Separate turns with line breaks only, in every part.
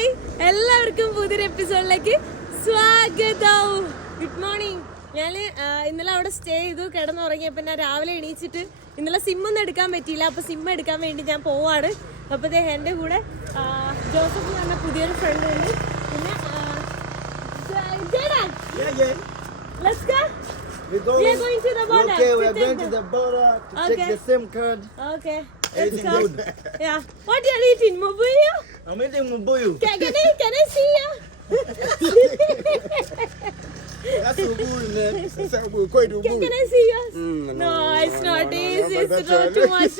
Hi. എല്ലാവർക്കും പുതിയൊരു എപ്പിസോഡിലേക്ക് സ്വാഗതം. ഗുഡ് മോർണിംഗ് ഞാൻ ഇന്നലെ അവിടെ സ്റ്റേ ചെയ്തു കിടന്നുറങ്ങിയപ്പോൾ ഞാൻ രാവിലെ എണീച്ചിട്ട് ഇന്നലെ സിമ്മൊന്നും ഒന്നും എടുക്കാൻ പറ്റിയില്ല. അപ്പോൾ സിം എടുക്കാൻ വേണ്ടി ഞാൻ പോവാണ്. അപ്പോൾ ദേ എന്റെ കൂടെ ജോസഫ് എന്ന് പറഞ്ഞ പുതിയൊരു ഫ്രണ്ട് ഉണ്ട്. പിന്നെ
Okay, Everything
go
good.
yeah what are you eating mubuyu
I'm eating Mubuyu.
can, can I can I see you
That's Mubuyu, man. That's. Quite
Can, can I see yours?
Mm,
no,
no,
it's
no,
not
no,
easy.
no,
It's not too much.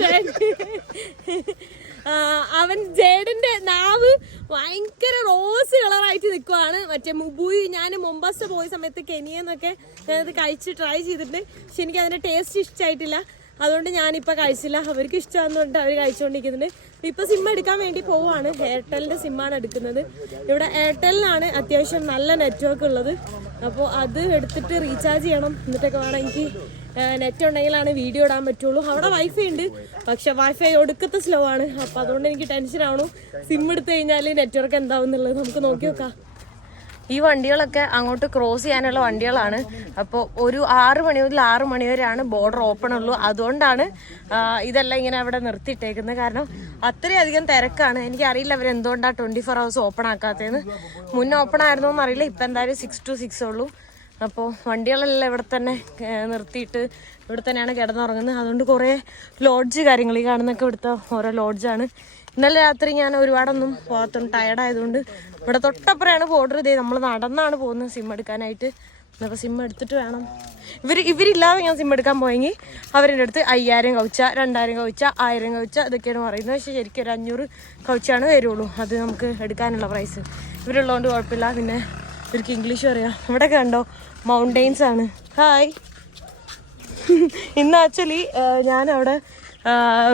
അവൻ ജേഡന്റെ നാവ് ഭയങ്കര rose കളറായിട്ട് നിൽക്കുവാണ് മറ്റേ മുബുയി ഞാൻ മുംബൈ പോയ സമയത്ത് കെനിയെന്നൊക്കെ ഞാനത് കഴിച്ച് ട്രൈ ചെയ്തിട്ടുണ്ട് പക്ഷെ എനിക്ക് അതിന്റെ ടേസ്റ്റ് ഇഷ്ടമായിട്ടില്ല അതുകൊണ്ട് ഞാനിപ്പോൾ കഴിച്ചില്ല. അവർക്ക് ഇഷ്ടമാണെന്നുകൊണ്ട് അവർ കഴിച്ചുകൊണ്ടിരിക്കുന്നുണ്ട് ഇപ്പോൾ സിം എടുക്കാൻ വേണ്ടി പോവുകയാണ് എയർടെലിന്റെ സിമ്മാണ് എടുക്കുന്നത്. ഇവിടെ എയർടെലിനാണ് അത്യാവശ്യം നല്ല നെറ്റ്വർക്ക് ഉള്ളത്. അപ്പോൾ അത് എടുത്തിട്ട് റീചാർജ് ചെയ്യണം. എന്നിട്ടൊക്കെ വേണം എനിക്ക് നെറ്റ് ഉണ്ടെങ്കിലാണ് വീഡിയോ ഇടാൻ പറ്റുള്ളൂ. അവിടെ വൈഫൈ ഉണ്ട്. പക്ഷെ വൈഫൈ ഒടുക്കത്തെ സ്ലോ ആണ്. അപ്പോൾ അതുകൊണ്ട് എനിക്ക് ടെൻഷൻ ആവണു. സിം എടുത്തു കഴിഞ്ഞാൽ നെറ്റ്വർക്ക് എന്താവും എന്നുള്ളത് നമുക്ക് നോക്കി നോക്കാം. ഈ വണ്ടികളൊക്കെ അങ്ങോട്ട് ക്രോസ് ചെയ്യാനുള്ള വണ്ടികളാണ്. അപ്പോൾ ഒരു ആറ് മണി മുതൽ ആറ് മണി വരെയാണ് ബോർഡർ ഓപ്പൺ ഉള്ളൂ. അതുകൊണ്ടാണ് ഇതെല്ലാം ഇങ്ങനെ അവിടെ നിർത്തിയിട്ടേക്കുന്നത്. കാരണം അത്രയധികം തിരക്കാണ്. എനിക്കറിയില്ല അവർ എന്തുകൊണ്ടാണ് ട്വന്റി ഫോർ ഹവേഴ്സ് ഓപ്പൺ ആക്കാത്തതെന്ന്. മുന്നേ ഓപ്പൺ ആയിരുന്നു എന്നറിയില്ല ഇപ്പം എന്തായാലും സിക്സ് ടു സിക്സ് ഉള്ളൂ. അപ്പോൾ വണ്ടികളെല്ലാം ഇവിടെ തന്നെ നിർത്തിയിട്ട് ഇവിടെ തന്നെയാണ് കിടന്നുറങ്ങുന്നത്. അതുകൊണ്ട് കുറേ ലോഡ്ജ് കാര്യങ്ങൾ ഈ കാണുന്നൊക്കെ ഇവിടുത്തെ ഓരോ ലോഡ്ജാണ് ഇന്നലെ രാത്രി ഞാൻ ഒരുപാടൊന്നും പോകാത്തോണ്ട് ടയർഡ് ആയതുകൊണ്ട് ഇവിടെ തൊട്ടപ്പുറയാണ് ബോർഡർ ഇതേ നമ്മൾ നടന്നാണ് പോകുന്നത് സിം എടുക്കാനായിട്ട്. അപ്പോൾ സിം എടുത്തിട്ട് വേണം. ഇവർ ഇവരില്ലാതെ ഞാൻ സിം എടുക്കാൻ പോയെങ്കിൽ അവരുടെ അടുത്ത് അയ്യായിരം കൗച്ച രണ്ടായിരം കൗച്ച ആയിരം കൗച്ച ഇതൊക്കെയാണ് പറയുന്നത്. പക്ഷേ ശരിക്കും ഒരു അഞ്ഞൂറ് കൗച്ചയാണ് വരുള്ളൂ. അത് നമുക്ക് എടുക്കാനുള്ള പ്രൈസ് ഇവരുള്ളതുകൊണ്ട് കുഴപ്പമില്ല. പിന്നെ ഇവർക്ക് ഇംഗ്ലീഷ് അറിയാം. ഇവിടെ കണ്ടോ മൗണ്ടെയിൻസ് ആണ്. ഹായ് ഇന്ന് ആക്ച്വലി ഞാൻ അവിടെ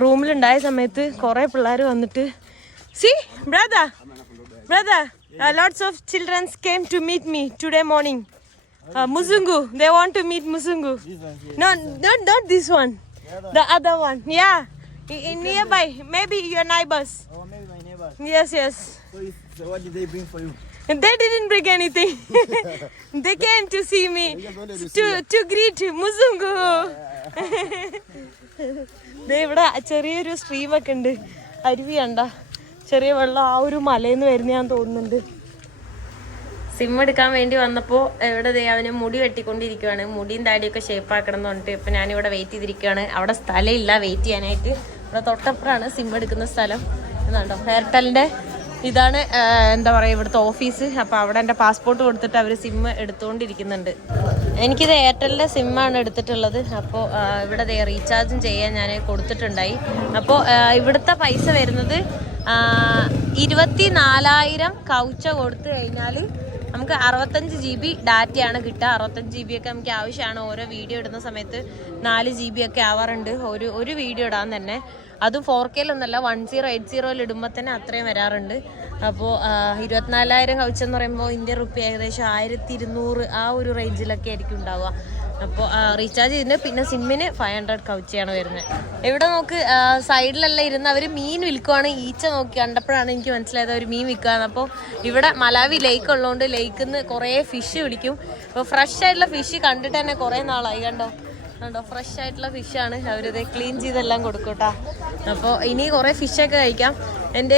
റൂമിലുണ്ടായ സമയത്ത് കുറേ പിള്ളേർ വന്നിട്ട് see brother Brother lots of childrens came to meet me today morning മുസുങ്കു they want to meet മുസുങ്കു no not not this one the other one ya nearby maybe your neighbours
Oh, maybe my neighbor.
Yes yes
So, is- so what did they bring for you?
They didn't bring anything. they came to see me to to greet Muzungu. ദേ ഇവിടെ ചെറിയൊരു stream ഒക്കെ ഉണ്ട് അരുവി കണ്ട ചെറിയ വെള്ളം ആ ഒരു മലയിൽ നിന്ന് വരുന്ന ഞാൻ തോന്നുന്നുണ്ട്. സിം എടുക്കാൻ വേണ്ടി വന്നപ്പോൾ ഇവിടെ അവന് മുടി വെട്ടിക്കൊണ്ടിരിക്കുകയാണ് മുടിയും താടിയൊക്കെ ഷേപ്പ് ആക്കണം എന്ന് പറഞ്ഞിട്ട് ഇപ്പം ഞാനിവിടെ വെയിറ്റ് ചെയ്തിരിക്കുകയാണ് അവിടെ സ്ഥലമില്ല വെയിറ്റ് ചെയ്യാനായിട്ട്. ഇവിടെ തൊട്ടപ്പുറമാണ് സിം എടുക്കുന്ന സ്ഥലം. എന്നാണ്ടോ എയർടെലിന്റെ ഇതാണ് എന്താ പറയുക ഇവിടുത്തെ ഓഫീസ്. അപ്പോൾ അവിടെ എന്റെ പാസ്പോർട്ട് കൊടുത്തിട്ട് അവർ സിം എടുത്തുകൊണ്ടിരിക്കുന്നുണ്ട് എനിക്കിത് എയർടെലിന്റെ സിമ്മാണ് എടുത്തിട്ടുള്ളത്. അപ്പോൾ ഇവിടെ റീചാർജും ചെയ്യാൻ ഞാൻ കൊടുത്തിട്ടുണ്ടായി. അപ്പോൾ ഇവിടുത്തെ പൈസ വരുന്നത് ഇരുപത്തി നാലായിരം കൗച്ച കൊടുത്തു കഴിഞ്ഞാൽ നമുക്ക് അറുപത്തഞ്ച് ജി ബി ഡാറ്റയാണ് കിട്ടുക. അറുപത്തഞ്ച് ജി ബി ഒക്കെ നമുക്ക് ആവശ്യമാണ്. ഓരോ വീഡിയോ ഇടുന്ന സമയത്ത് നാല് ജി ബി ഒക്കെ ആവാറുണ്ട്. ഒരു ഒരു വീഡിയോ ഇടാൻ തന്നെ. അതും ഫോർ കെയിലൊന്നല്ല വൺ സീറോ എയ്റ്റ് സീറോയിൽ ഇടുമ്പോൾ തന്നെ അത്രയും വരാറുണ്ട്. അപ്പോൾ ഇരുപത്തിനാലായിരം കൗച്ചെന്ന് പറയുമ്പോൾ ഇന്ത്യൻ റുപ്പി ഏകദേശം ആയിരത്തി ഇരുന്നൂറ് ആ ഒരു റേഞ്ചിലൊക്കെ ആയിരിക്കും ഉണ്ടാവുക. അപ്പോൾ റീചാർജ് ചെയ്തിട്ട് പിന്നെ സിമ്മിന് ഫൈവ് ഹൺഡ്രഡ് കൗച്ചയാണ് വരുന്നത്. ഇവിടെ നോക്ക് സൈഡിലെല്ലാം ഇരുന്ന് അവർ മീൻ വിൽക്കുവാണ്. ഈച്ച നോക്കി കണ്ടപ്പോഴാണ് എനിക്ക് മനസ്സിലായത് അവർ മീൻ വിൽക്കുകയാണ്. അപ്പോൾ ഇവിടെ മലാവി ലേക്ക് ഉള്ളതുകൊണ്ട് ലേക്കിൽ നിന്ന് കുറേ ഫിഷ് വിളിക്കും. അപ്പോൾ ഫ്രഷ് ആയിട്ടുള്ള ഫിഷ് കണ്ടിട്ട് തന്നെ കുറേ നാളായി കണ്ടോ? കണ്ടോ ഫ്രഷ് ആയിട്ടുള്ള ഫിഷ് ഫിഷാണ് അവരിത് ക്ലീൻ ചെയ്തെല്ലാം കൊടുക്കൂട്ടാ കേട്ടോ അപ്പോൾ ഇനി കുറേ ഫിഷൊക്കെ കഴിക്കാം. എന്റെ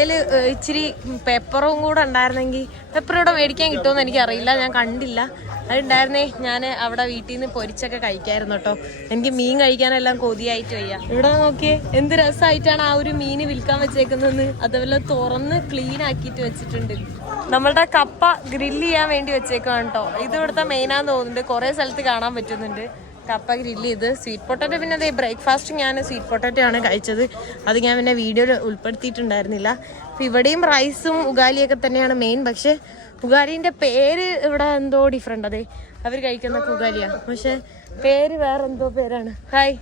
ഇച്ചിരി പെപ്പറും കൂടെ ഉണ്ടായിരുന്നെങ്കിൽ പെപ്പർ ഇവിടെ മേടിക്കാൻ കിട്ടുമെന്ന് എനിക്കറിയില്ല ഞാൻ കണ്ടില്ല. അതുണ്ടായിരുന്നേ ഞാൻ അവിടെ വീട്ടിൽ നിന്ന് പൊരിച്ചൊക്കെ കഴിക്കായിരുന്നു കേട്ടോ എനിക്ക് മീൻ കഴിക്കാനെല്ലാം കൊതിയായിട്ട് വയ്യ. ഇവിടെ നോക്കിയേ? എന്ത് രസമായിട്ടാണ് ആ ഒരു മീൻ വിൽക്കാൻ വെച്ചേക്കുന്നതെന്ന്. അതുപോലെ തുറന്ന് ക്ലീൻ ആക്കിയിട്ട് വെച്ചിട്ടുണ്ട്. നമ്മളുടെ കപ്പ ഗ്രില്ല് ചെയ്യാൻ വേണ്ടി വെച്ചേക്കാണ് കേട്ടോ ഇത് ഇവിടുത്തെ മെയിനാന്ന് തോന്നുന്നുണ്ട്. കുറേ സ്ഥലത്ത് കാണാൻ പറ്റുന്നുണ്ട്. കപ്പ ഗ്രില്ല് ചെയ്ത് സ്വീറ്റ് പൊട്ടറ്റോ. പിന്നെ അതേ ബ്രേക്ക്ഫാസ്റ്റ് ഞാൻ സ്വീറ്റ് പൊട്ടറ്റോ ആണ് കഴിച്ചത്. അത് ഞാൻ പിന്നെ വീഡിയോയിൽ ഉൾപ്പെടുത്തിയിട്ടുണ്ടായിരുന്നില്ല. അപ്പം ഇവിടെയും റൈസും ഉഗാലിയൊക്കെ തന്നെയാണ് മെയിൻ പക്ഷേ ഉഗാലിന്റെ പേര് ഇവിടെ എന്തോ ഡിഫറെന്റ് അതെ അവർ കഴിക്കുന്ന ഉഗാലിയാ. പക്ഷെ പേര് വേറെ എന്തോ പേരാണ്. Hi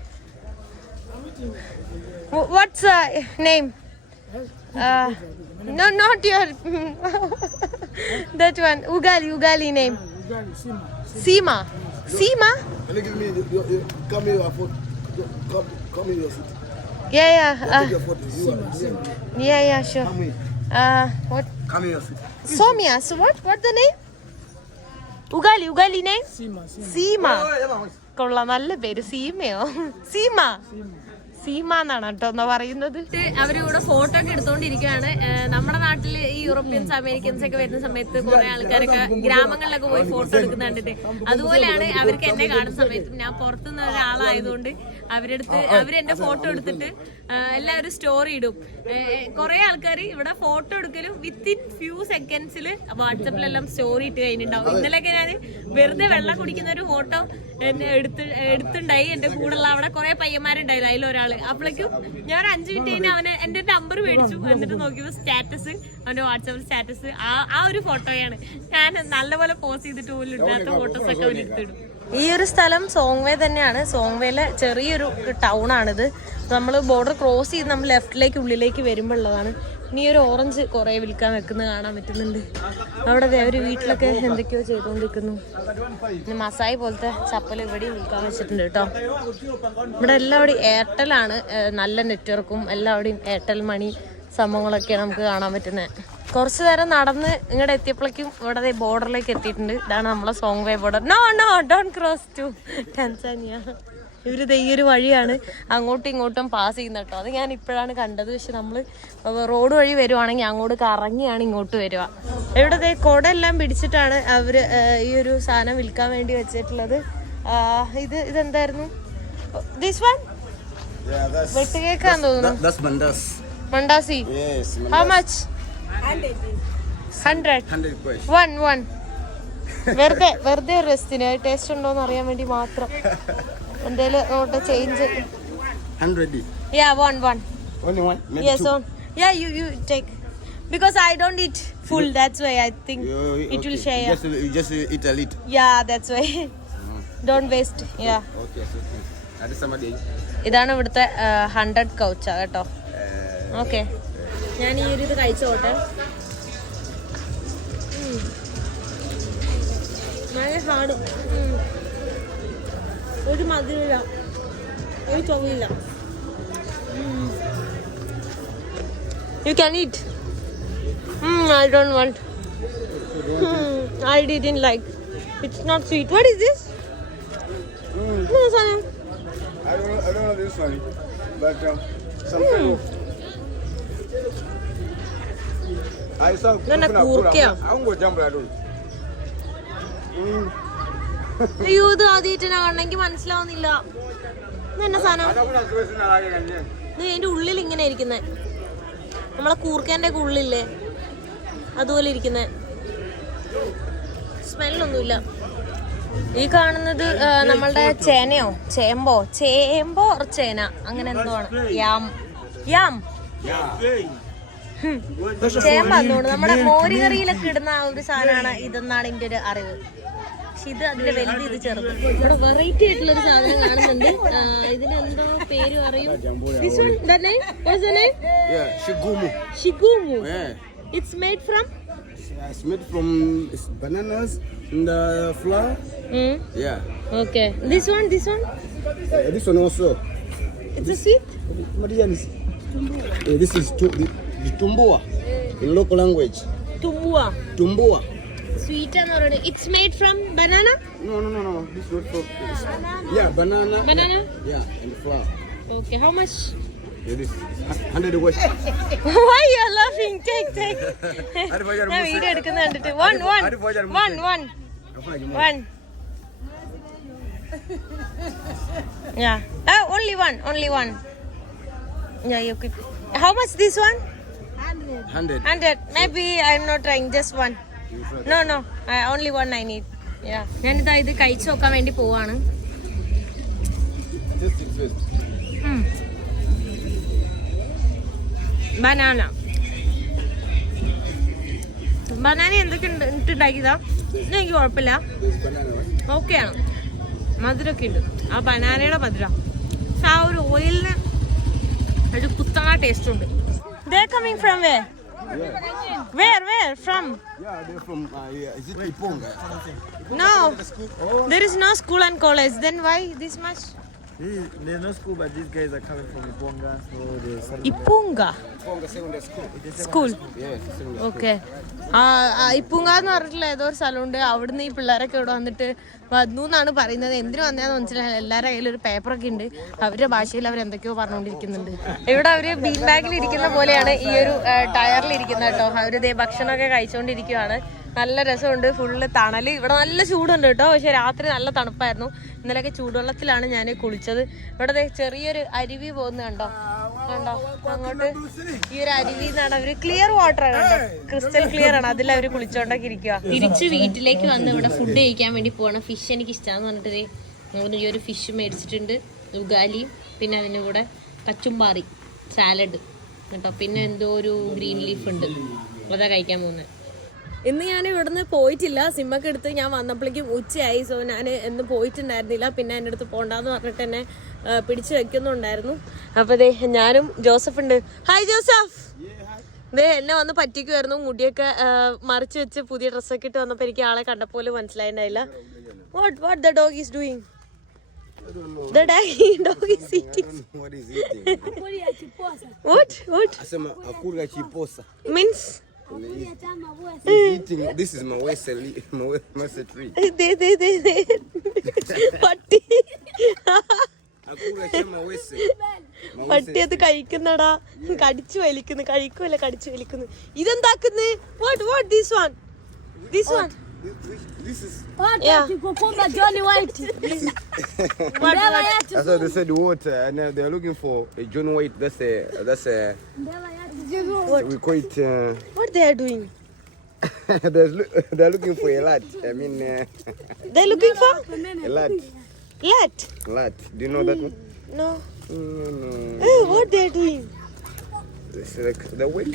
what's name not your that one ഉഗാലി ഉഗാലി ugali name Sima. Sima?
Can you give me the, your, your, come here, your foot. Come, come here, your seat.
Yeah, yeah. Uh,
Take your photo. You are here.
yeah, yeah, sure.
Come here.
Uh, what?
Come here.
Somia. So what? What the name? ഉഗാലി ഉഗാലി name? Seema കൊള്ളാം നല്ല പേര് സീമയോ സീമ സീമ എന്നാണ് കേട്ടോ എന്നാ പറയുന്നത്. അവർ ഇവിടെ photo ഒക്കെ എടുത്തോണ്ടിരിക്കുകയാണ് നമ്മുടെ നാട്ടിൽ ഈ യൂറോപ്യൻസ് അമേരിക്കൻസ് ഒക്കെ വരുന്ന സമയത്ത് കുറെ ആൾക്കാരൊക്കെ ഗ്രാമങ്ങളിലൊക്കെ പോയി ഫോട്ടോ എടുക്കുന്ന കണ്ടിട്ട്. അതുപോലെയാണ് അവർക്ക് എന്നെ കാണുന്ന സമയത്തും ഞാൻ പുറത്തുനിന്ന് ഒരാളായതുകൊണ്ട് അവരെടുത്ത് അവർ എന്റെ ഫോട്ടോ എടുത്തിട്ട് എല്ലാവരും സ്റ്റോറി ഇടും. കുറെ ആൾക്കാർ ഇവിടെ ഫോട്ടോ എടുക്കലും വിത്തിൻ ഫ്യൂ സെക്കൻഡ്സിൽ വാട്സപ്പിലെല്ലാം സ്റ്റോറി ഇട്ട് കഴിഞ്ഞിട്ടുണ്ടാവും. ഇന്നലെയൊക്കെ ഞാൻ വെറുതെ വെള്ളം കുടിക്കുന്ന ഒരു ഫോട്ടോ എടുത്ത് എടുത്തുണ്ടായി. എന്റെ കൂടെയുള്ള അവിടെ കുറെ പയ്യന്മാരുണ്ടായില്ല. അതിലൊരാൾ അപ്പോഴേക്കും ഞാൻ ഒരു അഞ്ചു മിനിറ്റ് കഴിഞ്ഞ് അവന് എന്റെ നമ്പർ മേടിച്ചു. എന്നിട്ട് നോക്കിയപ്പോ സ്റ്റാറ്റസ് അവന്റെ വാട്സാപ്പിൽ സ്റ്റാറ്റസ് ആ ആ ഒരു ഫോട്ടോയാണ്. ഞാൻ നല്ലപോലെ പോസ്റ്റ് ചെയ്തിട്ട് പോലും ഇല്ലാത്ത ഫോട്ടോസ് ഒക്കെ അവനെടുത്തിടും ഈ ഒരു സ്ഥലം സോങ്വേ തന്നെയാണ്. സോങ്വേയിലെ ചെറിയൊരു ടൗൺ ആണിത്. നമ്മൾ ബോർഡർ ക്രോസ് ചെയ്ത് നമ്മൾ ലെഫ്റ്റിലേക്ക് ഉള്ളിലേക്ക് വരുമ്പോൾ ഇനി ഒരു ഓറഞ്ച് കുറെ വിൽക്കാൻ വെക്കുന്നത് കാണാൻ പറ്റുന്നുണ്ട്. അവിടെ ഒരു വീട്ടിലൊക്കെ എന്തൊക്കെയോ ചെയ്തുകൊണ്ടിരിക്കുന്നു പിന്നെ മസായി പോലത്തെ ചപ്പൽ ഇവിടെയും വിൽക്കാൻ വെച്ചിട്ടുണ്ട് കേട്ടോ. ഇവിടെ എല്ലാവിടെയും എയർടെലാണ് നല്ല നെറ്റ്വർക്കും എല്ലാവിടെയും എയർടെൽ മണി സംഭവങ്ങളൊക്കെയാണ് നമുക്ക് കാണാൻ പറ്റുന്നത്. കുറച്ച് നേരം നടന്ന് ഇങ്ങോട്ട് എത്തിയപ്പോഴേക്കും ഇവിടെ ബോർഡറിലേക്ക് എത്തിയിട്ടുണ്ട്. ഇതാണ് നമ്മളെ Songwe border no no don't cross to Tanzania ഇവർ ദേ ഈ ഒരു വഴിയാണ് അങ്ങോട്ടും ഇങ്ങോട്ടും പാസ് ചെയ്യുന്ന കേട്ടോ. അത് ഞാൻ ഇപ്പോഴാണ് കണ്ടത്. പക്ഷെ നമ്മൾ റോഡ് വഴി വരുവാണെങ്കിൽ അങ്ങോട്ട് കറങ്ങിയാണ് ഇങ്ങോട്ട് വരിക. ഇവിടെ കുടയെല്ലാം പിടിച്ചിട്ടാണ് അവർ ഈ ഒരു സാധനം വിൽക്കാൻ വേണ്ടി വെച്ചിട്ടുള്ളത്. ഇത് ഇതെന്തായിരുന്നു? ദിസ് വൺ വെട്ടുകേക്കാന്ന് തോന്നുന്നു. മണ്ടാസി.
How.
Much hundred
Hundred. Question.
One one വെറുതെ വെറുതെ ഒരു രസത്തിന് ടേസ്റ്റ് ഉണ്ടോന്ന് അറിയാൻ വേണ്ടി മാത്രം. എന്തേലും change.
Yeah one
one yes on yeah
you you
take
Just, just eat a little. Okay, okay.
ഇതാണ് ഇവിടുത്തെ ഹൺഡ്രഡ് കൗച്ച കേട്ടോ. ഓക്കെ ഞാൻ ഈ ഒരു ഇത് കഴിച്ചോട്ടെ. നല്ല ഹാർഡ് ഒരു മധുരമില്ല ഒരു I you can eat I don't want I didn't like it's not sweet is this
I don't know, this one, but uh, um, sometimes. Mm. I saw.
No,
no, go jump right. Mm.
അയ്യോ മനസ്സിലാവുന്നില്ല. എന്റെ ഉള്ളിൽ ഇങ്ങനെ ഇരിക്കുന്നേ. നമ്മളെ കൂർക്കേന്റെ ഒക്കെ ഉള്ളില്ലേ? അതുപോലെ ഇരിക്കുന്നെ. സ്മെല്ലൊന്നുമില്ല. ഈ കാണുന്നത് നമ്മളുടെ ചേനയോ? ചേമ്പോ? ചേമ്പോ ചേന? അങ്ങനെ എന്തോ ആണ്. യാം. യാം. ചേമ്പ തോന്നുന്നു. നമ്മുടെ മോരുകറിയിലൊക്കെ ഇടുന്ന ആ ഒരു സാധനമാണ് ഇതെന്നാണ് എന്റെ ഒരു അറിവ്. പക്ഷെ ഇത് അതിന്റെ വലുത് ഇത് ചെറുത് ഇവിടെ വെറൈറ്റി ആയിട്ടുള്ള ഒരു സാധനം കാണുന്നുണ്ട് ആ, ഇതിന് എന്തോ പേര് പറയും This one, the name? What's the name?
Yeah, shigumu.
Shigumu.
Yeah.
It's made from?
It's made from it's bananas and the flour.
Mm.
Yeah.
Okay. This one, this one?
Uh, this one also.
It's a sweet?
Marianis. Yeah, this is tu- the, the tumbua in local language.
Tumbua.
Tumbua.
Sweet എന്ന് പറയുന്നത് it's made from banana
No, no, no, no. This is not from. Yeah, banana.
Banana
Yeah, and flour.
Okay how much
Yeah, this hundred wash.
Why you are laughing take take
Ada bayar
ഞാൻ video എടുക്കുന്ന കണ്ടിട്ട് one one
Ada bayar
one one
Apa lagi mau?
One Yeah. Oh, only one, only one. Yeah, you could. How much this one?
Hundred.
Hundred. Maybe I'm not trying. Just one. No, no only one I need. ഞാനിതാ ഇത് കഴിച്ചു നോക്കാൻ വേണ്ടി പോവാണ്. Banana banana എന്തൊക്കെ ഇട്ടുണ്ടാക്കിയതാ എനിക്ക് കുഴപ്പമില്ല. ഓക്കെയാണ് മധുരമൊക്കെ ഉണ്ട്. ആ ബനാനയുടെ മധുര. ആ ഒരു ഓയിലിന് ഒരു കുത്തങ്ങ ടേസ്റ്റ് ഉണ്ട്. Coming from
where
Where, where, from?
Yeah, they're from, uh, yeah. is it Iponga?
No, there is no school and college. Then why this much?
This, there's no school, but these guys are coming from Ipunga, so they're celebrating.
Ipunga
Ponga Secondary School.
School
Yes, secondary
okay ആ Ipunga എന്ന് പറഞ്ഞിട്ടുള്ള ഏതോ ഒരു സ്ഥലമുണ്ട്. അവിടുന്ന് ഈ പിള്ളേരൊക്കെ ഇവിടെ വന്നിട്ട് വന്നു എന്നാണ് പറയുന്നത്. എന്തിനു വന്നതെന്ന് മനസ്സിലായില്ല. എല്ലാവരുടെ കയ്യിൽ ഒരു പേപ്പറൊക്കെ ഉണ്ട്. അവരുടെ ഭാഷയിൽ അവർ എന്തൊക്കെയോ പറഞ്ഞുകൊണ്ടിരിക്കുന്നുണ്ട്. ഇവിടെ അവർ ബീൻ ബാഗിൽ ഇരിക്കുന്ന പോലെയാണ് ഈ ഒരു ടയറിൽ ഇരിക്കുന്നത് കേട്ടോ. അവർ ദേ ഭക്ഷണമൊക്കെ കഴിച്ചുകൊണ്ടിരിക്കുവാണ് നല്ല രസമുണ്ട്. ഫുള്ള് തണൽ. ഇവിടെ നല്ല ചൂടുണ്ട് കേട്ടോ. പക്ഷെ രാത്രി നല്ല തണുപ്പായിരുന്നു. ഇന്നലെയൊക്കെ ചൂടുവെള്ളത്തിലാണ് ഞാൻ കുളിച്ചത്. ഇവിടെ ദേ ചെറിയൊരു അരുവി പോകുന്ന കണ്ടോ? കണ്ടോ? അങ്ങോട്ട് ഈ ഒരു അരുവി എന്നാണ് അവർ ക്ലിയർ വാട്ടർ ആണ് കേട്ടോ ക്രിസ്റ്റൽ ക്ലിയർ ആണ്. അതിൽ അവർ കുളിച്ചോണ്ടൊക്കെ ഇരിക്കുക തിരിച്ച് വീട്ടിലേക്ക് വന്ന് ഇവിടെ ഫുഡ് കഴിക്കാൻ വേണ്ടി പോകണം ഫിഷ് എനിക്ക് ഇഷ്ടമാന്ന് പറഞ്ഞിട്ട് അങ്ങനെ ഈ ഒരു ഫിഷ് മേടിച്ചിട്ടുണ്ട്. ഉഗാലിയും പിന്നെ അതിന്റെ കൂടെ കച്ചുംബാറി സാലഡ് കേട്ടോ പിന്നെ എന്തോ ഒരു ഗ്രീൻ ലീഫ് ഉണ്ട്. അതാ കഴിക്കാൻ പോകുന്നത് ഇന്ന് ഞാൻ ഇവിടുന്ന് പോയിട്ടില്ല. സിമ്മൊക്കെ എടുത്ത് ഞാൻ വന്നപ്പോഴേക്കും ഉച്ചയായി. സോ ഞാൻ എന്ന് പോയിട്ടുണ്ടായിരുന്നില്ല. പിന്നെ എന്റെ അടുത്ത് പോണ്ടെന്ന് പറഞ്ഞിട്ട് എന്നെ പിടിച്ചു വെക്കുന്നുണ്ടായിരുന്നു. അപ്പൊ ദേ ഞാനും ജോസഫ് ഉണ്ട്. Hi Joseph. ദേ എന്നെ വന്ന് പറ്റിക്കുമായിരുന്നു മുടിയൊക്കെ മറിച്ചു വെച്ച് പുതിയ ഡ്രസ്സൊക്കെ ഇട്ട് വന്നപ്പോൾ എനിക്ക് ആളെ കണ്ടപ്പോലെ മനസ്സിലായിണ്ടായില്ല. What what the dog is doing the dog is eating.
What? Is eating?
What what
Asema akula chiposa. Means This is my
ദേ ദേ പട്ടി. പട്ടി അത് കഴിക്കുന്നടാ കടിച്ചു വലിക്കുന്നു കഴിക്കുമല്ല കടിച്ചു വലിക്കുന്നു ഇതെന്താക്കുന്നു what what this one this one
This, this is.
Kukumba Johnny White.
That's what they said water, and uh, they're looking for a John White. That's a. That's a. What? We call it. Uh,
what they are
doing? they're, they're looking for a lot. I mean. Uh,
they're looking for
a lot.
Lot.
Lot. Do you know mm. that one?
No.
No. no.
Hey, what they're doing?
It's like the
way.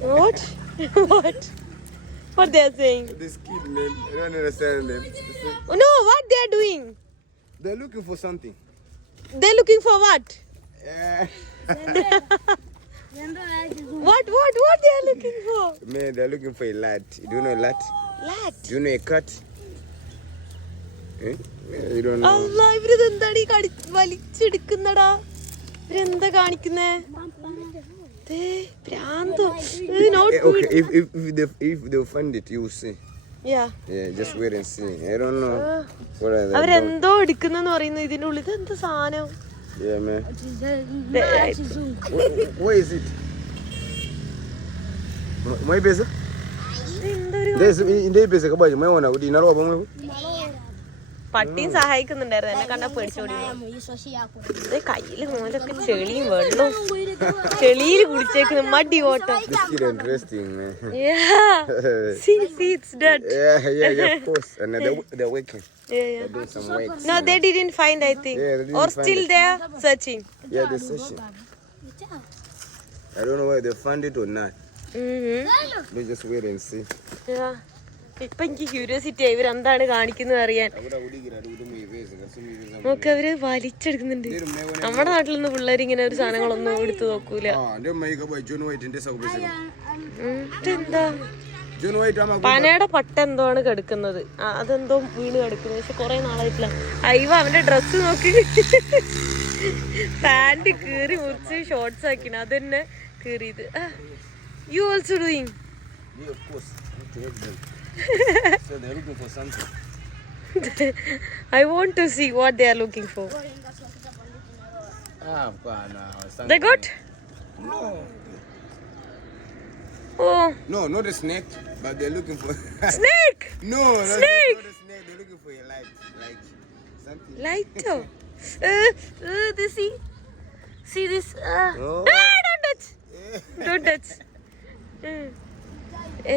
what? what? What they're saying?
This kid man, I don't understand them.
No, what they're doing?
They're looking for something.
They're looking for what?
Uh,
what what they are looking for? Man,
man, they're looking for a lad. Do you know a lad?
Lad.
Do you know a cat? Eh? You don't know.
Allah, ഇവരിത് എന്താണ് ഈ കടി വലിച്ചെടുക്കുന്നടാ ഇവരെന്താ കാണിക്കുന്നേ ദേ, ഭ്രാന്തോ not
Eh, okay, if if if they if they find it, you will see.
Yeah.
Yeah, just wait and see. I don't know what are they doing.
അവരെന്തോ എടുക്കുന്നെന്ന് പറയുന്നു ഇതിന്റെ ഉള്ളിൽ ഇത് എന്താ സാധനം
Yeah, man. Where, where is it? Mwa pesa?
ഇത് എന്തൊരു
There's in the pesa kabaje mwa ona kuti inaloba mwe.
പട്ടിയും സഹായിക്കുന്നുണ്ടായിരുന്നു എന്നെ കണ്ടാ പേടിച്ചോടി കയ്യിൽ നൂലൊക്കെ ചെളിയും വെള്ളവും ചെളിയിൽ കുടിച്ചേക്കുന്ന മടി ഓട്ടം
man.
see see it's dead
yeah, yeah, yeah, of course. And they're they're working.
Yeah, yeah.
They're doing some work.
no they didn't find i think
Yeah, they didn't
or
find
still
it.
they are searching
Yeah, they're searching. I don't know whether they found it or not.
Mhm.
They just wait and see.
Yeah. ഇപ്പൊ എനിക്ക് curiosity ആയി ഇവരെന്താണ് കാണിക്കുന്നത് അറിയാൻ നമുക്ക് അവർ വലിച്ചെടുക്കുന്നുണ്ട് നമ്മുടെ നാട്ടിലൊന്നും പിള്ളേർ ഇങ്ങനെ ഒരു സാധനങ്ങളൊന്നും എടുത്തു നോക്കൂല
Ah, boy John White ndesa kubesa.
ഉം. ഇതെന്താ പനയുടെ പട്ട എന്തോ ആണ് കിടക്കുന്നത് അതെന്തോ വീണ് കിടക്കുന്നത് പക്ഷെ കൊറേ നാളായിട്ടില്ല. അയ്യോ അവന്റെ ഡ്രസ്സ് നോക്കി. പാന്റ് കീറി മുറിച്ച് ഷോർട്സ് ആക്കിന് അത് തന്നെ കീറിയത് you also doing
I want to see to they are looking for looking for. Something.
I want to see what they are looking for
Ah, bana.
The goat oh
No, not a snake, but they're looking for.
snake.
no, not,
Snake!
not a snake. They're looking for a light, like something.
Lighter. uh, uh, they see, see this.
Uh, Oh.
don't touch don't touch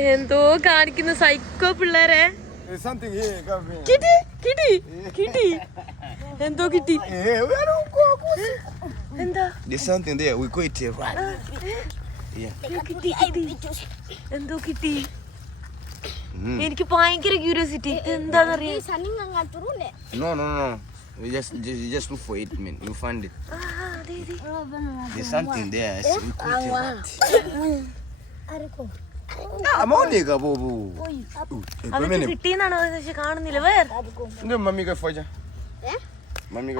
എന്തോ കാണിക്കുന്ന psycho പിള്ളേരെ
There's something here, come here.
കിട്ടി കിട്ടി കിട്ടി എന്തോ കിട്ടി. എന്താ
There.
എന്തോ കിട്ടി
Mm.
എനിക്ക് ഭയങ്കര ക്യൂരിയോസിറ്റി എന്താന്നറിയാം
No, no, no. We just, just, you just look for it, man. You find it. There's something there. I see. Ah,
കിട്ടിയെന്നാണ് കാണുന്നില്ല വേറെ
Ndio mami kafoja. Mami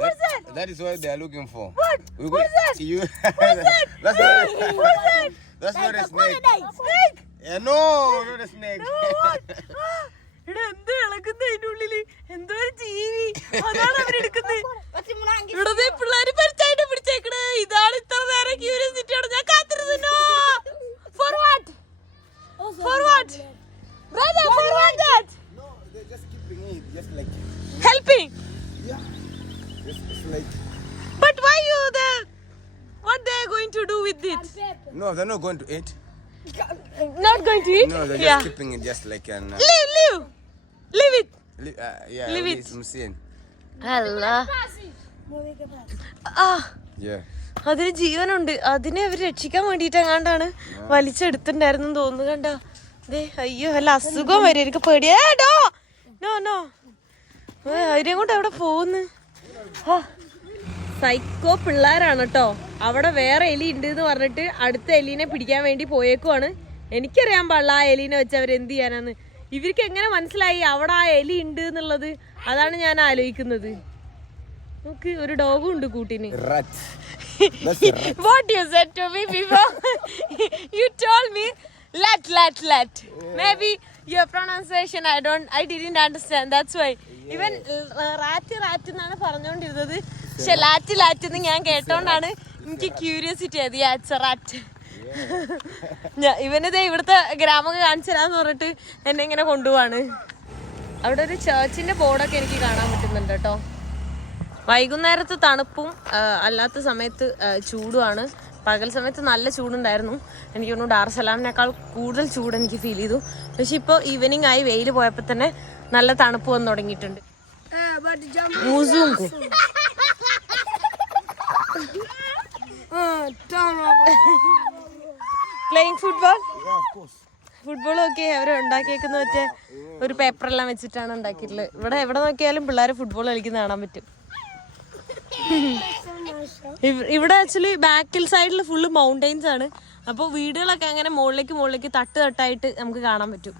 Uh, that
is what they are looking for. What? What is that? You... What is that? that's not what is that? That's like not a snake.
Snake?
Yeah, no, not a snake.
No, what? ഇളക്കുന്ന അതിന്റെ ഉള്ളില് എന്തോ ഒരു ജീവി അതാണ് അവരെടുക്കുന്നത് ഇവിടെ ദേ പിള്ളേര് പരിച്ചായിട്ട് പിടിച്ചേക്കണ് ഇതാണ് ഇത്ര നേരം ക്യൂരിയോസിറ്റി ആണ് ഞാൻ കാത്തിരുന്നു for what for what brother for what that
no, they're just keeping it, just like.
Helping
Yeah. Just, it's like.
But why you they what they are going to do with it
No, they're not going to eat.
not going to eat
No, they're just
yeah
keeping it, just like an. Uh,
live live live it
li- Uh, yeah,
Leave it.
Some sin.
Allah ആ.
Yeah.
അതിന് ജീവനുണ്ട്. അതിനെ അവർ രക്ഷിക്കാൻ വേണ്ടിട്ട് എങ്ങാണ്ടാണ് വലിച്ചെടുത്തിണ്ടായിരുന്നു തോന്നുന്നു കണ്ട? ദേ അയ്യോ അല്ല അസുഖം വരും. എനിക്ക് പേടിയേടോ നോ നോ. അതിനെ കൊണ്ട് അവിടെ പോകുന്നു? സൈക്കോ പിള്ളേരാണ് കേട്ടോ. അവിടെ വേറെ എലി ഉണ്ട് എന്ന് പറഞ്ഞിട്ട് അടുത്ത എലീനെ പിടിക്കാൻ വേണ്ടി പോയേക്കുവാണ്. എനിക്കറിയാൻ പാടില്ല ആ എലീനെ വെച്ച് അവർ എന്ത് ചെയ്യാനാന്ന്. ഇവർക്ക് എങ്ങനെ മനസ്സിലായി? അവിടെ ആ എലി ഉണ്ട് എന്നുള്ളത്? അതാണ് ഞാൻ ആലോചിക്കുന്നത്. നമുക്ക് ഒരു ഡോഗും ഉണ്ട് കൂട്ടിന്. What you you to me before you told me me let let let maybe your pronunciation i don't i didn't understand. That's why. Even rat rat എന്നാണ് പറഞ്ഞുകൊണ്ടിരുന്നത്. പക്ഷെ ലാറ്റ് ലാറ്റ് എന്ന് ഞാൻ കേട്ടോണ്ടാണ് എനിക്ക് ക്യൂരിയോസിറ്റി അത് യാറ്റ്സ് റാറ്റ് ഇവനിത് ഇവിടുത്തെ ഗ്രാമം കാണിച്ചു തരാന്ന് പറഞ്ഞിട്ട് എന്നെ ഇങ്ങനെ കൊണ്ടുപോവാണ്. അവിടെ ഒരു ചേർച്ചിന്റെ ബോർഡൊക്കെ എനിക്ക് കാണാൻ പറ്റുന്നുണ്ട് കേട്ടോ. വൈകുന്നേരത്ത് തണുപ്പും അല്ലാത്ത സമയത്ത് ചൂടുമാണ്. പകൽ സമയത്ത് നല്ല ചൂടുണ്ടായിരുന്നു. എനിക്ക് തോന്നുന്നു ഡാർസലാമിനേക്കാൾ കൂടുതൽ ചൂട് എനിക്ക് ഫീൽ ചെയ്തു. പക്ഷെ ഇപ്പോൾ ഈവനിങ് ആയി വെയിൽ പോയപ്പോൾ തന്നെ നല്ല തണുപ്പ് വന്ന് തുടങ്ങിയിട്ടുണ്ട്. മുസൂങ്കു പ്ലേയിങ് ഫുട്ബോൾ. ഫുട്ബോൾ ഒക്കെ അവർ ഉണ്ടാക്കിയേക്കുന്ന മറ്റേ ഒരു പേപ്പറെല്ലാം വെച്ചിട്ടാണ് ഉണ്ടാക്കിയിട്ടുള്ളത്. ഇവിടെ എവിടെ നോക്കിയാലും പിള്ളേർ ഫുട്ബോൾ കളിക്കുന്ന കാണാൻ പറ്റും. ഇവ- ഇവിടെ ആക്ച്വലി ബാക്കിൽ സൈഡിൽ ഫുള്ള് മൗണ്ടെയിൻസ് ആണ്. അപ്പോൾ വീടുകളൊക്കെ അങ്ങനെ മുകളിലേക്ക് മുകളിലേക്ക് തട്ട് തട്ടായിട്ട് നമുക്ക് കാണാൻ പറ്റും.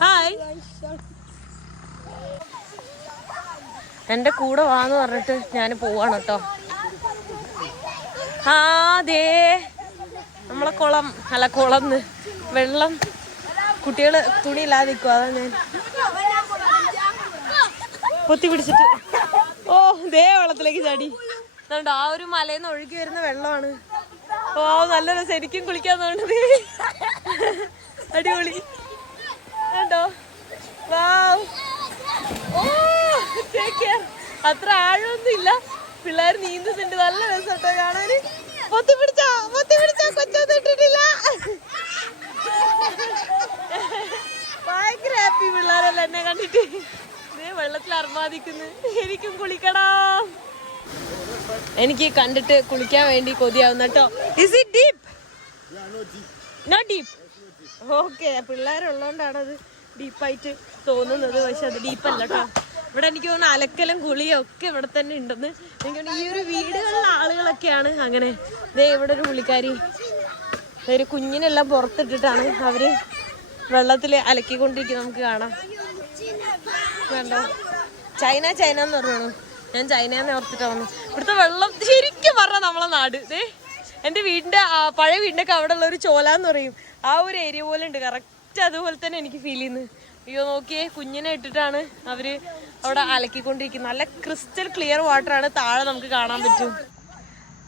ഹായ് എന്റെ കൂടെ വാന്ന് പറഞ്ഞിട്ട് ഞാൻ പോവാണ് കേട്ടോ. ആ ദേ. നമ്മളെ കുളം അല്ല കുളന്ന്. വെള്ളം. കുട്ടികൾ തുണിയില്ലാതെ നിൽക്കും അതാ ഞാൻ. പൊത്തി പിടിച്ചിട്ട്. ഓ ദേ വെള്ളത്തിലേക്ക് ചാടി. അതുകൊണ്ട് ആ ഒരു മലയിൽ ഒഴുകി വരുന്ന വെള്ളമാണ്. ഓ നല്ല രസം. എനിക്കും കുളിക്കാൻ തോന്നുന്നത് അടിപൊളി. കണ്ടോ ഓ. അത്ര ആഴമൊന്നും ഇല്ല പിള്ളേർ നീന്തുന്നുണ്ട്. നല്ല രസം കേട്ടോ കാണാന്. പൊത്തി പിടിച്ചോ പൊത്തി പിടിച്ചോ കൊച്ചൊന്നും ഇട്ടിട്ടില്ല. ഭയങ്കര ഹാപ്പി പിള്ളേരല്ല എന്നെ കണ്ടിട്ട്. ദേ വെള്ളത്തിൽ അർമാദിക്കുന്നു എനിക്കും കുളിക്കടാ എനിക്ക് കണ്ടിട്ട് കുളിക്കാൻ വേണ്ടി കൊതിയാവുന്ന കേട്ടോ. Is it deep no deep okay പിള്ളേരുള്ളതുകൊണ്ടാണ് അത് ഡീപ്പായിട്ട് തോന്നുന്നത് പക്ഷെ അത് ഡീപ്പല്ല കേട്ടോ. ഇവിടെ എനിക്ക് തോന്നുന്നു അലക്കലും കുളിയും ഒക്കെ ഇവിടെ തന്നെ ഉണ്ടെന്ന് എനിക്ക് ഈ ഒരു വീടുകളിലെ ആളുകളൊക്കെയാണ് അങ്ങനെ. ദേ ഇവിടെ ഒരു പുള്ളിക്കാരി. ഒരു കുഞ്ഞിനെല്ലാം പുറത്തിട്ടിട്ടാണ് അവർ വെള്ളത്തിൽ അലക്കിക്കൊണ്ടിരിക്കുന്നത്. നമുക്ക് കാണാം. വേണ്ട ചൈന ചൈന എന്ന് പറഞ്ഞു ഞാൻ ചൈനന്ന് ഓർത്തിട്ടാ വന്നു ഇവിടുത്തെ വെള്ളം ശരിക്കും പറഞ്ഞ നമ്മളെ നാട്. ഇതേ എന്റെ വീടിന്റെ പഴയ വീടിന്റെ ഒക്കെ അവിടെ ഉള്ള ഒരു ചോല എന്ന് പറയും. ആ ഒരു ഏരിയ പോലെ ഉണ്ട്. കറക്റ്റ് അതുപോലെ തന്നെ എനിക്ക് ഫീൽ ചെയ്യുന്നത് അയ്യോ നോക്കിയേ കുഞ്ഞിനെ ഇട്ടിട്ടാണ് അവർ അവിടെ അലക്കിക്കൊണ്ടിരിക്കുന്നത്. നല്ല ക്രിസ്റ്റൽ ക്ലിയർ വാട്ടറാണ് താഴെ നമുക്ക് കാണാൻ പറ്റും.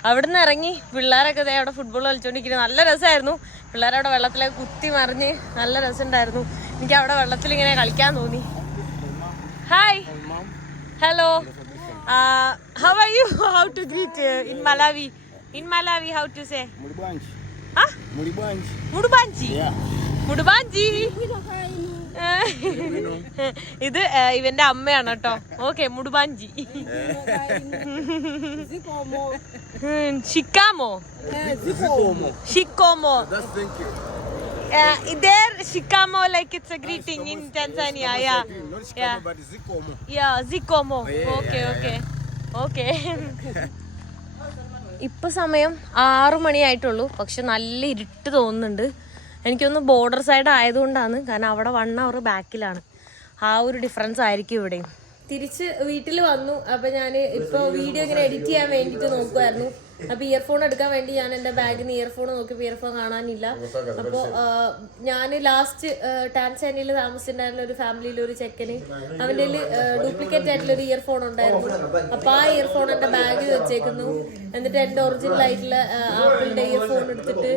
അവിടുന്ന് ഇറങ്ങി പിള്ളേരൊക്കെ ദേ അവിടെ ഫുട്ബോൾ കളിച്ചോണ്ടിരിക്കുന്നത് നല്ല രസമായിരുന്നു. പിള്ളേരവിടെ വെള്ളത്തിലേക്ക് കുത്തി മറിഞ്ഞ് നല്ല രസമുണ്ടായിരുന്നു. എനിക്ക് അവിടെ വെള്ളത്തിൽ ഇങ്ങനെ കളിക്കാൻ തോന്നി. Hi hello how are you how to greet in Malawi in Malawi
how
to
say
മുടുബാഞ്ചി. മുടുബാഞ്ചി. കുടുംബാജി ഇത് ഇവന്റെ അമ്മയാണ് കേട്ടോ. ഓക്കെ മുടുബാഞ്ചി. ഷിക്കാമോ? ഷിക്കോമോ? ഇതേ ഷിക്കാമോ like it's a greeting in Tanzania yeah yeah സിക്കോമോ okay okay okay ഇപ്പൊ സമയം ആറു മണിയായിട്ടുള്ളൂ പക്ഷെ നല്ല ഇരുട്ട് തോന്നുന്നുണ്ട്. എനിക്കൊന്ന് ബോർഡർ സൈഡ് ആയതുകൊണ്ടാണ്. കാരണം അവിടെ വൺ അവർ ബാക്കിലാണ് ആ ഒരു ഡിഫറൻസ് ആയിരിക്കും ഇവിടെയും. തിരിച്ച് വീട്ടിൽ വന്നു. അപ്പൊ ഞാൻ ഇപ്പൊ വീഡിയോ ഇങ്ങനെ എഡിറ്റ് ചെയ്യാൻ വേണ്ടിട്ട് നോക്കുമായിരുന്നു അപ്പൊ ഇയർഫോൺ എടുക്കാൻ വേണ്ടി ഞാൻ എന്റെ ബാഗിൽ നിന്ന് ഇയർഫോൺ നോക്കി ഇയർഫോൺ കാണാനില്ല. അപ്പോൾ ഞാൻ ലാസ്റ്റ് ടാൻസാനിയിൽ താമസിച്ചിട്ടുണ്ടായിരുന്ന ഒരു ഫാമിലിയിൽ ഒരു ചെക്കന്. അവന്റെ ഡ്യൂപ്ലിക്കേറ്റ് ആയിട്ടുള്ള ഒരു ഇയർഫോൺ ഉണ്ടായിരുന്നു. അപ്പൊ ആ ഇയർഫോൺ എന്റെ ബാഗിൽ വെച്ചേക്കുന്നു. എന്നിട്ട് എന്റെ ഒറിജിനൽ ആയിട്ടുള്ള ആപ്പിളിന്റെ ഇയർഫോൺ എടുത്തിട്ട്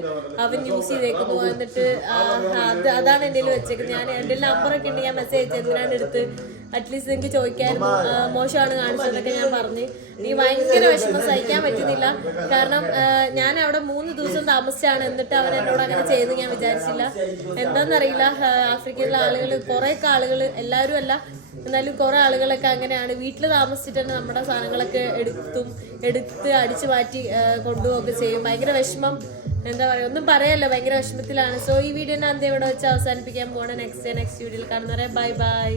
അവൻ യൂസ് ചെയ്തേക്കുന്നു. എന്നിട്ട് അത് അതാണ് എന്റെ വെച്ചേക്കുന്നത്. ഞാൻ എന്റെ നമ്പറൊക്കെ ഉണ്ട് ഞാൻ മെസ്സേജ് എന്തിനാണ് എടുത്ത് അറ്റ്ലീസ്റ്റ് നിങ്ങൾക്ക് ചോദിക്കായിരുന്നു. മോശമാണ് കാണിച്ചതൊക്കെ ഞാൻ പറഞ്ഞു. നീ ഭയങ്കര വിഷമം സഹിക്കാൻ പറ്റുന്നില്ല. കാരണം ഞാൻ അവിടെ മൂന്ന് ദിവസം താമസിച്ചാണ്. എന്നിട്ട് അവർ എന്നോട് അങ്ങനെ ചെയ്ത് ഞാൻ വിചാരിച്ചില്ല. എന്താണെന്നറിയില്ല ആഫ്രിക്കയിലെ ആളുകൾ കുറേയൊക്കെ ആളുകൾ എല്ലാവരും അല്ല. എന്നാലും കുറെ ആളുകളൊക്കെ അങ്ങനെയാണ്. വീട്ടിൽ താമസിച്ചിട്ട് തന്നെ നമ്മുടെ സാധനങ്ങളൊക്കെ എടുത്തും എടുത്ത് അടിച്ചു മാറ്റി കൊണ്ടുപോകുകയൊക്കെ ചെയ്യും. ഭയങ്കര വിഷമം. എന്താ പറയുക ഒന്നും പറയല്ലോ. ഭയങ്കര വിഷമത്തിലാണ്. സോ ഈ വീഡിയോ ഞാൻ അന്ത്യം ഇവിടെ വെച്ച് അവസാനിപ്പിക്കാൻ പോകണം നെക്സ്റ്റ് നെക്സ്റ്റ് വീഡിയോയിൽ കാണുന്നവരെ ബൈ ബൈ